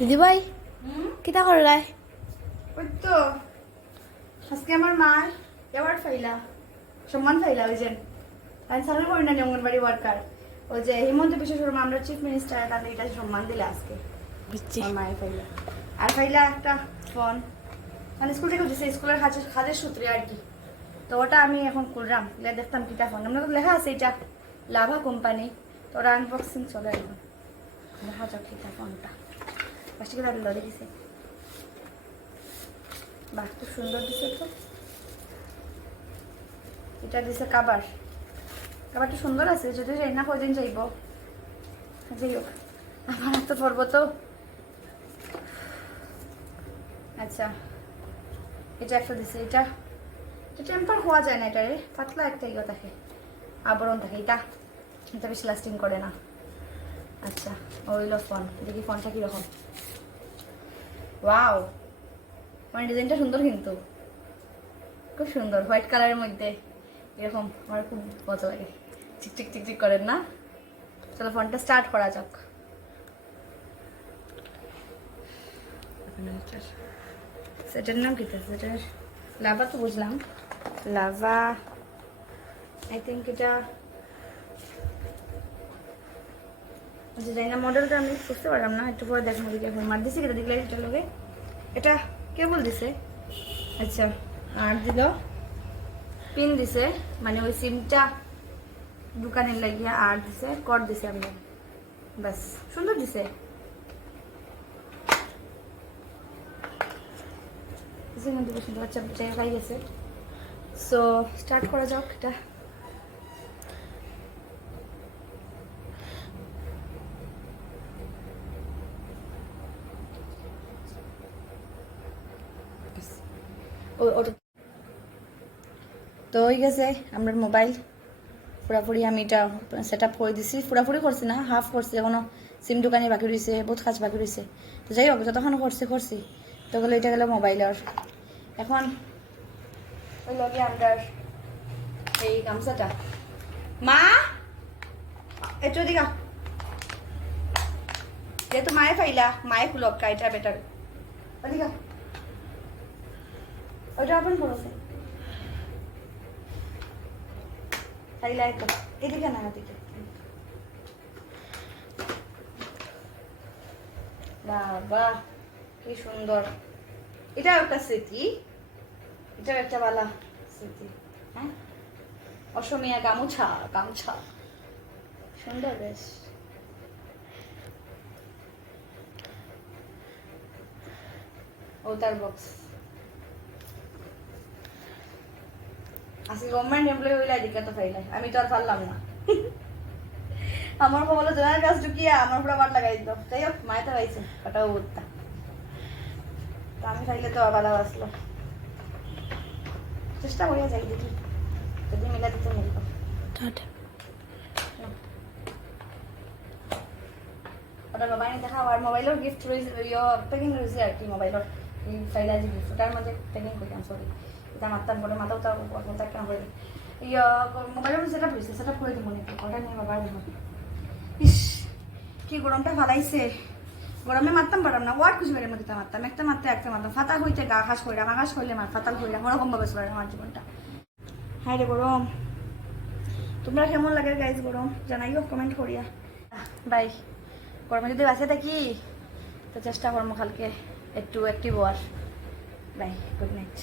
দিদি ভাই কিতা করলাই? ওই তো আজকে আমার মার অ্যাওয়ার্ড ফাইলা, সম্মান ফাইলা। ওই যে আমি সালু করি না অঙ্গনবাড়ি ওয়ার্কার, ওই যে হিমন্ত বিশ্ব শর্মা আমরা চিফ মিনিস্টার, তাদের এটা সম্মান দিলে আজকে বুঝছি। আমার মায়ের ফাইলা। আর ফাইলা একটা ফোন, মানে স্কুল থেকে দিছে, স্কুলের কাজের সূত্রে আর কি। তো ওটা আমি এখন করলাম, দেখতাম কিটা ফোন, আমরা তো লেখা আছে এটা লাভা কোম্পানি। তো ওরা আনবক্সিং চলে এখন, দেখা যাক কিটা ফোনটা। ফার্স্ট করে লড়ে দিছে, বাহ খুব সুন্দর দিছে তো। এটা দিছে কাবারটা সুন্দর আছে, যদি যাই না কয়দিন যাইব। যাই হোক আমার হাতে পড়বো তো। আচ্ছা এটা একটা দিছে, এটা টেম্পার হওয়া যায় না, এটারে পাতলা একটা ইয়ে থাকে, আবরণ থাকে। এটা বেশি লাস্টিং করে না। আচ্ছা ওইল ফোন, দেখি ফোনটা কিরকম। ওয়াও, মানে ডিজাইনটা সুন্দর, কিন্তু খুব সুন্দর হোয়াইট কালারের মধ্যে এরকম, আমার খুব মজা লাগে, চিকচিক চিকচিক করেন না। চলো ফোনটা স্টার্ট করা যাক। সেটার নাম কি? সেটার লাভা তো বুঝলাম, লাভা আই থিঙ্ক এটা ডিজাইনার মডেলটা আমি বুঝতে পারলাম না, একটু পরে দেখো। দিকে এখন মার দিছি কেটে দেখলে এটার লগে এটা কেবল দিছে। আচ্ছা আর দিল পিন দিছে, মানে ওই সিমটা দোকানের লাগিয়া, আর দিছে কর দিছে আমরা, ব্যাস সুন্দর দিছে। কিন্তু সুন্দর, আচ্ছা জায়গা পাই গেছে। সো স্টার্ট করা যাক এটা। তো হয়ে গেছে আমার মোবাইল পুরাপুরি। আমি এটা সেট আপ করে দিছি, পুরাপুরি করছি না, হাফ করছি, এখনো সিম দোকানে বাকি রয়েছে, বহুত কাজ বাকি রয়েছে। তো যাই হোক যতক্ষণ করছি তো গেলো, এটা গেলো মোবাইলের। এখন ওই লগে আমার এই গামছাটা, মা একটু দিকা যেহেতু মায়ে ফাইলা, মায়ে খুলক এটা বেটার। ওদিকা ওইটা ওপেন করেছে ফাইলা, একটু এদিকে না, এদিকে। বাবা কি সুন্দর, এটাও একটা স্মৃতি, এটাও একটা বালা স্মৃতি। হ্যাঁ অসমীয়া গামছা সুন্দর বেশ। ও তার বক্স আজকে গভর্নমেন্ট এমপ্লয়ি হইলে এদিকে তো ফাইলাই, আমি তো আর পারলাম না। আমার বলো জনের কাজ ঢুকিয়া আমার পুরো বার লাগাই দিত। যাই হোক মায়ে তো পাইছে ওটাও উঠতা, তো আমি খাইলে তো আবার আসলো। চেষ্টা করিয়া যাই, দেখি যদি মিলা দিতে মিলব। ওটা বাবাই দেখা, আর মোবাইলের গিফট রয়েছে, প্যাকিং রয়েছে আর কি, মোবাইলের ফাইলা যে গিফট ওটার মধ্যে প্যাকিং করলাম। সরি এটা মারতাম বলে মাথাও তার কেন করে মোবাইলের সেট আপ হয়েছে, সেট আপ করে দিব নাকি ওটা নিয়ে বাবার দেখো। ইস কি গরমটা ফালাইছে, গরমে মারতাম পারলাম না, ওয়ার্ড খুশি বেড়ে মধ্যে মারতাম, একটা মারতাম ফাতা হইতে গা আকাশ কইরাম, আকাশ করলে মার ফাতাল কইরাম, ওরকম ভাবে চলে আমার জীবনটা। হ্যাঁ রে গরম, তোমরা কেমন লাগে গাইজ গরম জানাইও কমেন্ট করিয়া। বাই, গরমে যদি বাঁচে থাকি তো চেষ্টা করবো কালকে একটু অ্যাক্টিভ হওয়ার। Bye, good night.